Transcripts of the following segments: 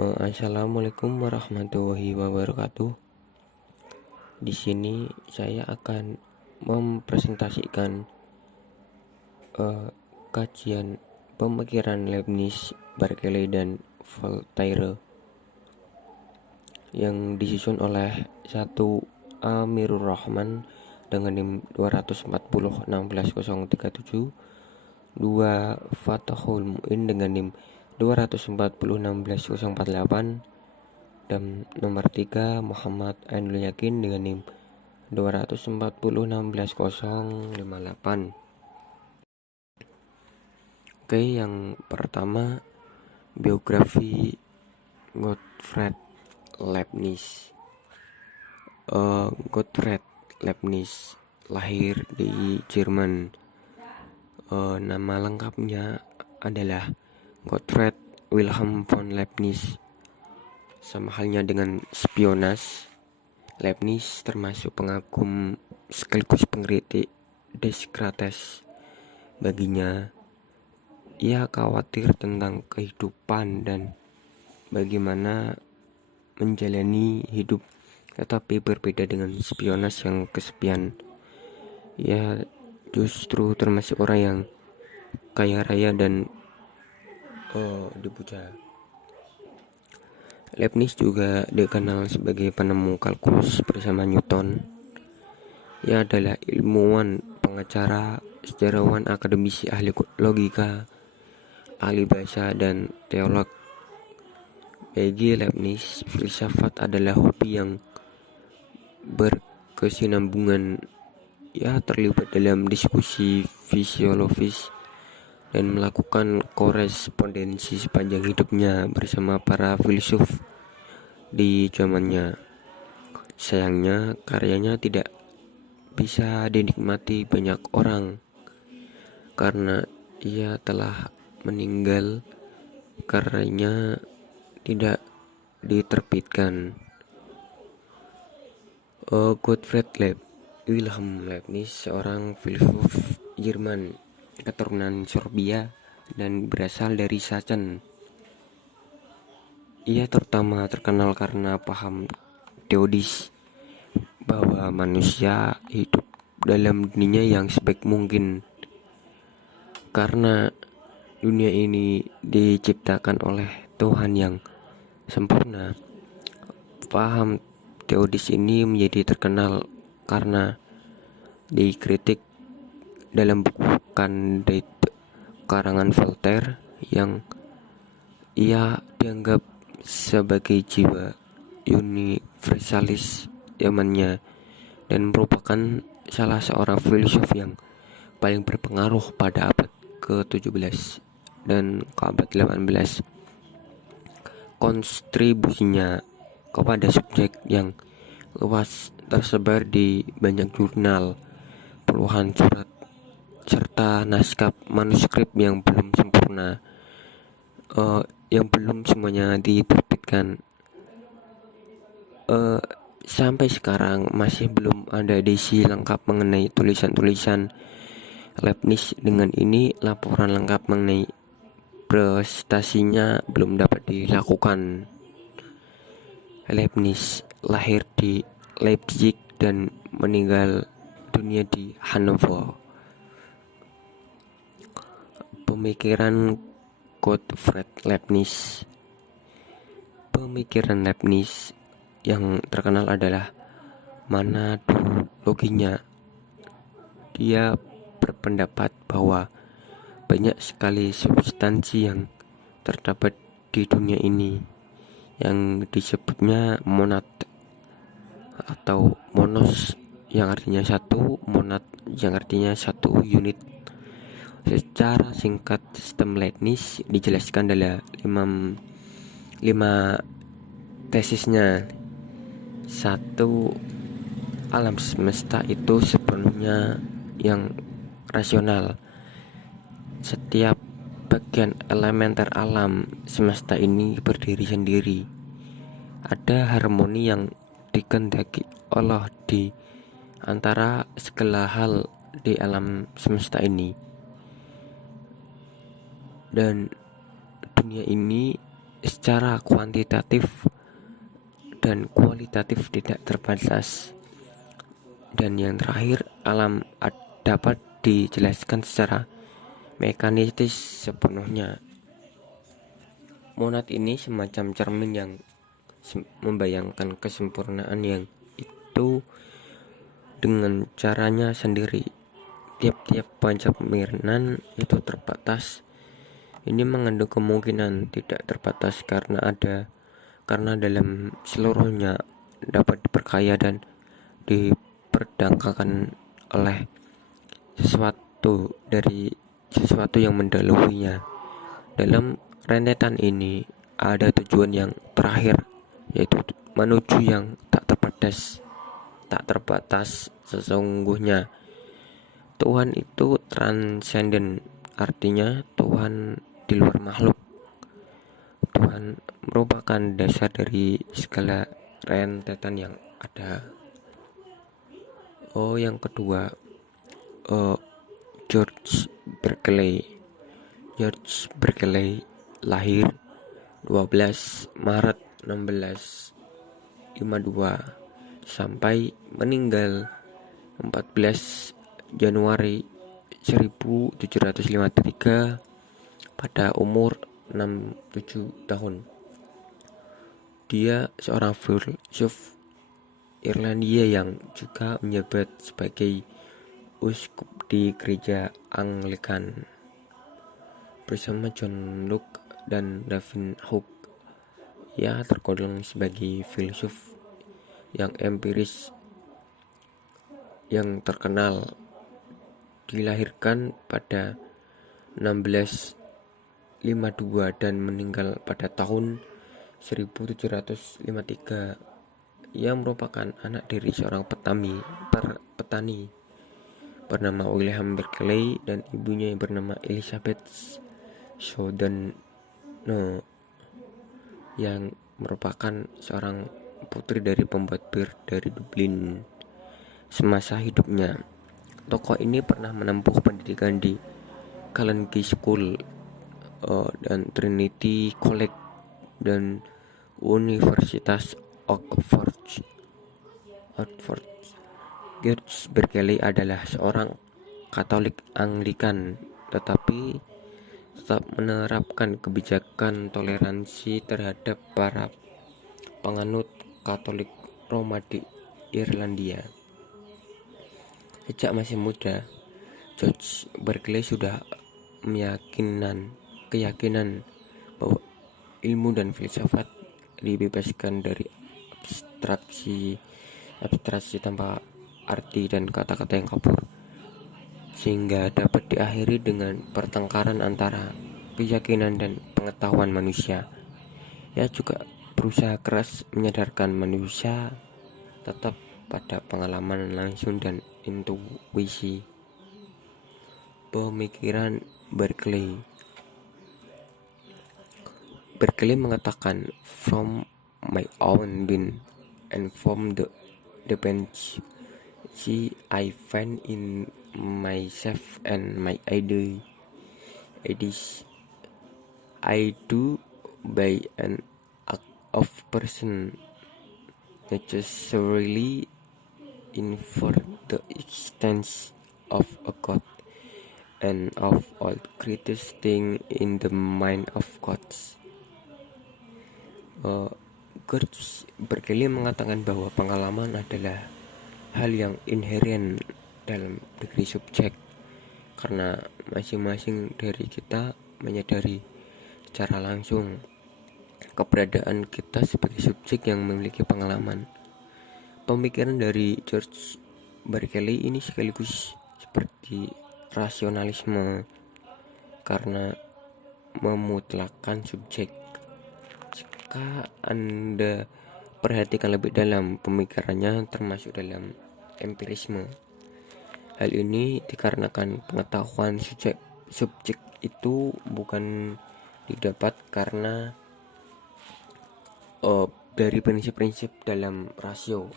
Assalamualaikum warahmatullahi wabarakatuh. Di sini saya akan mempresentasikan kajian pemikiran Leibniz, Berkeley, dan Voltaire yang disusun oleh 1. Amirur Rahman dengan NIM 240 2. Fatahul Mu'in dengan NIM 240 dan nomor 3. Muhammad Ainul Yakin dengan NIM 240 Oke, yang pertama, biografi Gottfried Leibniz. Gottfried Leibniz lahir di Jerman. Nama lengkapnya adalah Gottfried Wilhelm von Leibniz. Sama halnya dengan spionase, Leibniz termasuk pengagum sekaligus pengkritik Descartes. Baginya, ia khawatir tentang kehidupan dan bagaimana menjalani hidup, tetapi berbeda dengan spionase yang kesepian. Ia justru termasuk orang yang kaya raya dan dipuja. Leibniz juga dikenal sebagai penemu kalkulus bersama Newton. Ia adalah ilmuwan, pengacara, sejarawan, akademisi, ahli logika, ahli bahasa, dan teolog. Bagi Leibniz, filsafat adalah hobi yang berkesinambungan. Ia terlibat dalam diskusi fisiologis dan melakukan korespondensi sepanjang hidupnya bersama para filsuf di zamannya. Sayangnya, karyanya tidak bisa dinikmati banyak orang karena ia telah meninggal. Karyanya tidak diterbitkan. Gottfried Wilhelm Leibniz, seorang filsuf Jerman keturunan Serbia dan berasal dari Sachsen. Ia terutama terkenal karena paham teodis, bahwa manusia hidup dalam dunia yang sebaik mungkin karena dunia ini diciptakan oleh Tuhan yang sempurna. Paham teodis ini menjadi terkenal karena dikritik dalam buku Candide karangan Voltaire yang ia dianggap sebagai jiwa universalis zamannya dan merupakan salah seorang filsuf yang paling berpengaruh pada abad ke-17 dan ke-abad 18. Kontribusinya kepada subjek yang luas tersebar di banyak jurnal, puluhan surat, serta naskah manuskrip yang belum sempurna, yang belum semuanya diterbitkan. Sampai sekarang masih belum ada edisi lengkap mengenai tulisan-tulisan Leibniz. Dengan ini, laporan lengkap mengenai prestasinya belum dapat dilakukan. Leibniz lahir di Leipzig dan meninggal dunia di Hannover. Pemikiran Gottfried Leibniz. Pemikiran Leibniz yang terkenal adalah monadologinya. Dia berpendapat bahwa banyak sekali substansi yang terdapat di dunia ini yang disebutnya monad atau monos yang artinya satu, monad yang artinya satu unit. Secara singkat, sistem Leibniz dijelaskan dalam 5 tesisnya. 1. Alam semesta itu sepenuhnya yang rasional. Setiap bagian elementer alam semesta ini berdiri sendiri. Ada harmoni yang dikehendaki Allah di antara segala hal di alam semesta ini. Dan dunia ini secara kuantitatif dan kualitatif tidak terbatas. Dan yang terakhir, alam dapat dijelaskan secara mekanistis sepenuhnya. Monad ini semacam cermin yang membayangkan kesempurnaan yang itu dengan caranya sendiri. Tiap-tiap pencamiran itu terbatas. Ini mengandung kemungkinan tidak terbatas karena dalam seluruhnya dapat diperkaya dan diperdagangkan oleh sesuatu yang mendahulunya. Dalam rentetan ini ada tujuan yang terakhir, yaitu menuju yang tak terbatas. Sesungguhnya Tuhan itu transenden, artinya Tuhan di luar makhluk. Tuhan merupakan dasar dari segala rentetan yang ada. Yang kedua, George Berkeley lahir 12 Maret 1652 sampai meninggal 14 Januari 1753 pada umur 67 tahun. Dia seorang filsuf Irlandia yang juga menjabat sebagai uskup di gereja Anglikan. Bersama John Locke dan David Hume, ia tergolong sebagai filsuf yang empiris yang terkenal. Dilahirkan pada 1652 dan meninggal pada tahun 1753. Ia merupakan anak dari seorang petani bernama William Berkeley dan ibunya yang bernama Elizabeth Southern yang merupakan seorang putri dari pembuat bir dari Dublin. Semasa hidupnya, tokoh ini pernah menempuh pendidikan di Carnegie School dan Trinity College dan Universitas Oxford. George Berkeley adalah seorang Katolik Anglikan, tetapi tetap menerapkan kebijakan toleransi terhadap para penganut Katolik Roma di Irlandia. Sejak masih muda, George Berkeley sudah keyakinan bahwa ilmu dan filsafat dibebaskan dari abstraksi tanpa arti dan kata-kata yang kabur, sehingga dapat diakhiri dengan pertengkaran antara keyakinan dan pengetahuan manusia. Ia juga berusaha keras menyadarkan manusia tetap pada pengalaman langsung dan intuisi. Pemikiran Berkeley mengatakan, "From my own being and from the dependency I find in myself and my ideas, I do by an act of person necessarily infer the existence of a God and of all greatest thing in the mind of gods." George Berkeley mengatakan bahwa pengalaman adalah hal yang inheren dalam diri subjek, karena masing-masing dari kita menyadari secara langsung keberadaan kita sebagai subjek yang memiliki pengalaman. Pemikiran dari George Berkeley ini sekaligus seperti rasionalisme karena memutlakkan subjek. Jika Anda perhatikan lebih dalam pemikirannya, termasuk dalam empirisme, hal ini dikarenakan pengetahuan subjek itu bukan didapat karena dari prinsip-prinsip dalam rasio,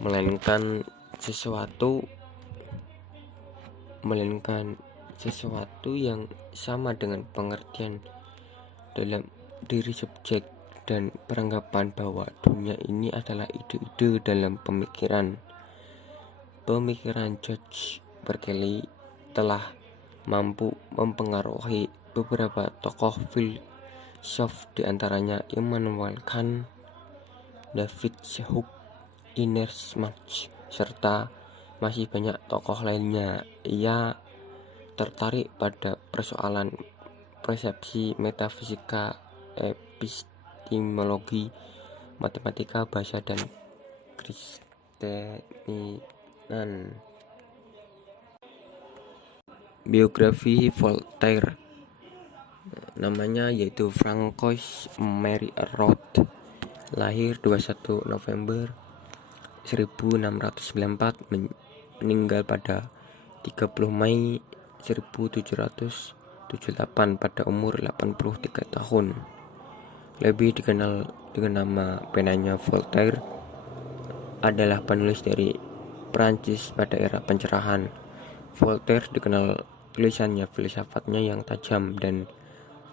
melainkan sesuatu yang sama dengan pengertian dalam diri subjek dan peranggapan bahwa dunia ini adalah ide-ide dalam pemikiran. Pemikiran George Berkeley telah mampu mempengaruhi beberapa tokoh filsuf, diantaranya Immanuel Kant, David Hume, Ernest Mach, serta masih banyak tokoh lainnya. Ia tertarik pada persoalan persepsi, metafisika, epistemologi, matematika, bahasa, dan Kristenan. Biografi Voltaire, namanya yaitu Francois Marie Roth, lahir 21 November 1694, meninggal pada 30 Mei 1778 pada umur 83 tahun. Lebih dikenal dengan nama penanya Voltaire, adalah penulis dari Prancis pada era pencerahan. Voltaire dikenal tulisannya, filsafatnya yang tajam, dan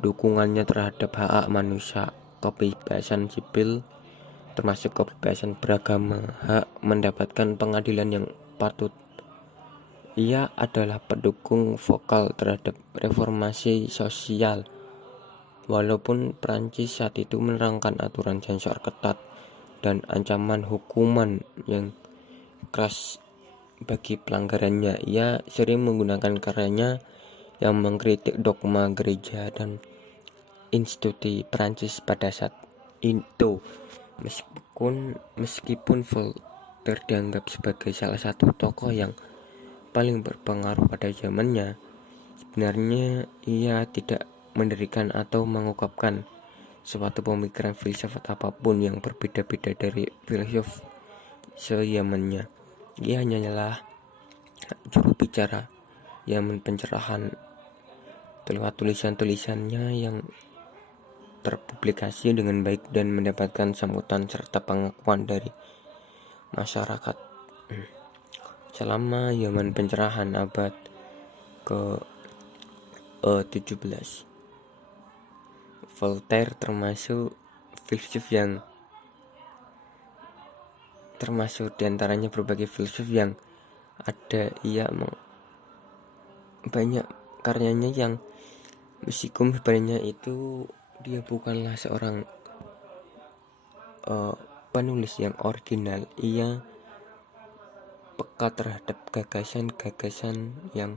dukungannya terhadap hak manusia, kebebasan sipil, termasuk kebebasan beragama, hak mendapatkan pengadilan yang patut. Ia adalah pendukung vokal terhadap reformasi sosial, walaupun Prancis saat itu menerangkan aturan sensor ketat dan ancaman hukuman yang keras bagi pelanggarannya. Ia sering menggunakan karyanya yang mengkritik dogma gereja dan institusi Prancis pada saat itu. Meskipun Voltaire dianggap sebagai salah satu tokoh yang paling berpengaruh pada zamannya, sebenarnya ia tidak mendirikan atau mengungkapkan suatu pemikiran filsafat apapun yang berbeda-beda dari filsuf sezamannya. Ia hanyalah juru bicara zaman pencerahan lewat tulisan-tulisannya yang terpublikasi dengan baik dan mendapatkan sambutan serta pengakuan dari masyarakat. Selama zaman pencerahan abad ke-17, Voltaire termasuk filsuf yang diantaranya berbagai filsuf yang ada. Ia banyak karyanya yang meskipun sebenarnya itu dia bukanlah seorang penulis yang original, ia peka terhadap gagasan-gagasan yang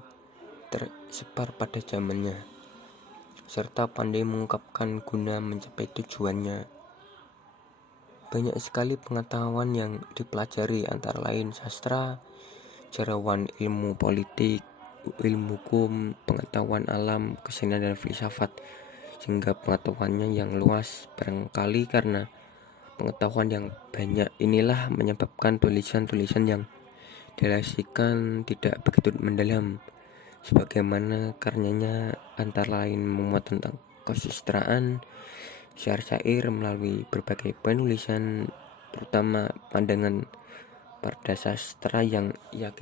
tersebar pada zamannya, serta pandai mengungkapkan guna mencapai tujuannya. Banyak sekali pengetahuan yang dipelajari, antara lain sastra, sejarawan, ilmu politik, ilmu hukum, pengetahuan alam, kesenian, dan filsafat, sehingga pengetahuannya yang luas. Barangkali karena pengetahuan yang banyak inilah menyebabkan tulisan-tulisan yang dihasilkan tidak begitu mendalam, sebagaimana karyanya antara lain memuat tentang kesusastraan, syair-syair melalui berbagai penulisan, terutama pandangan pada sastra yang ia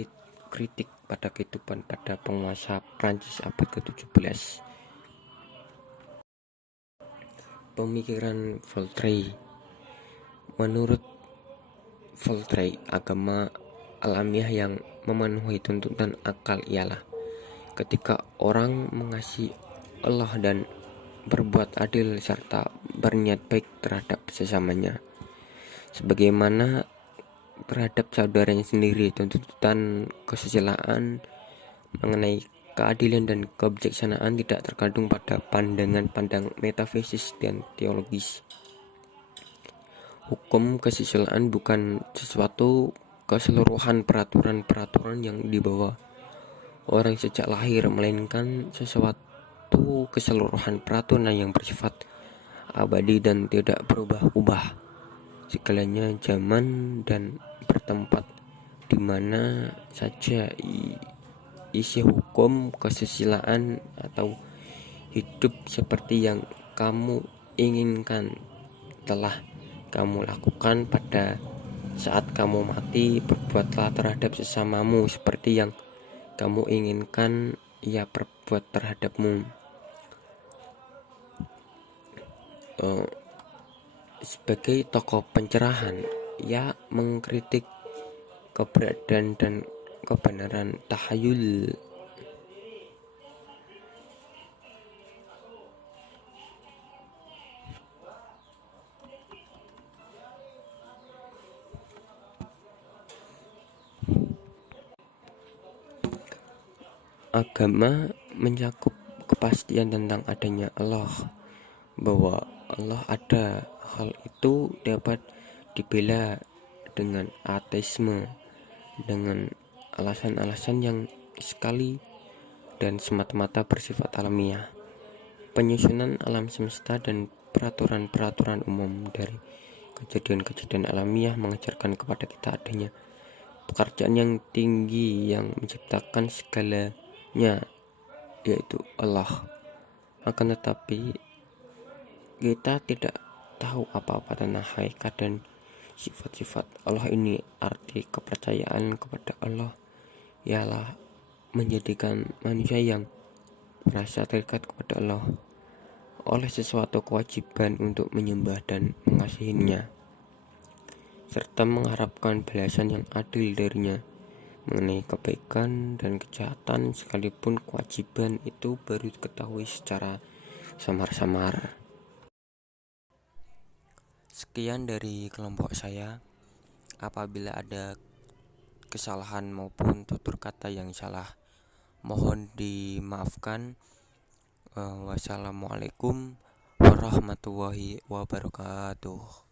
kritik pada kehidupan pada penguasa Prancis abad ke-17. Pemikiran Voltaire. Menurut Voltaire, agama alamiah yang memenuhi tuntutan akal ialah ketika orang mengasihi Allah dan berbuat adil serta berniat baik terhadap sesamanya, sebagaimana terhadap saudaranya sendiri. Tuntutan kesusilaan mengenai keadilan dan kebijaksanaan tidak terkandung pada pandangan-pandangan metafisis dan teologis. Hukum kesusilaan bukan sesuatu keseluruhan peraturan-peraturan yang dibawa orang sejak lahir, melainkan sesuatu keseluruhan peraturan yang bersifat abadi dan tidak berubah-ubah segalanya zaman dan bertempat di mana saja. Isi hukum kesusilaan atau hidup seperti yang kamu inginkan telah kamu lakukan pada saat kamu mati. Berbuatlah terhadap sesamamu seperti yang kamu inginkan ia perbuat terhadapmu. eh, sebagai tokoh pencerahan, ia mengkritik keberadaan dan kebenaran tahayul. Agama mencakup kepastian tentang adanya Allah, bahwa Allah ada. Hal itu dapat dibela dengan ateisme, dengan alasan-alasan yang sekali dan semata-mata bersifat alamiah. Penyusunan alam semesta dan peraturan-peraturan umum dari kejadian-kejadian alamiah mengajarkan kepada kita adanya pekerjaan yang tinggi yang menciptakan segalanya, yaitu Allah. Akan tetapi kita tidak tahu apa-apa tentang hakikat dan sifat-sifat Allah ini. Arti kepercayaan kepada Allah ialah menjadikan manusia yang merasa terikat kepada Allah oleh sesuatu kewajiban untuk menyembah dan mengasihinya, serta mengharapkan balasan yang adil darinya mengenai kebaikan dan kejahatan, sekalipun kewajiban itu baru diketahui secara samar-samar. Sekian dari kelompok saya. Apabila ada kesalahan maupun tutur kata yang salah, mohon dimaafkan. Wassalamualaikum warahmatullahi wabarakatuh.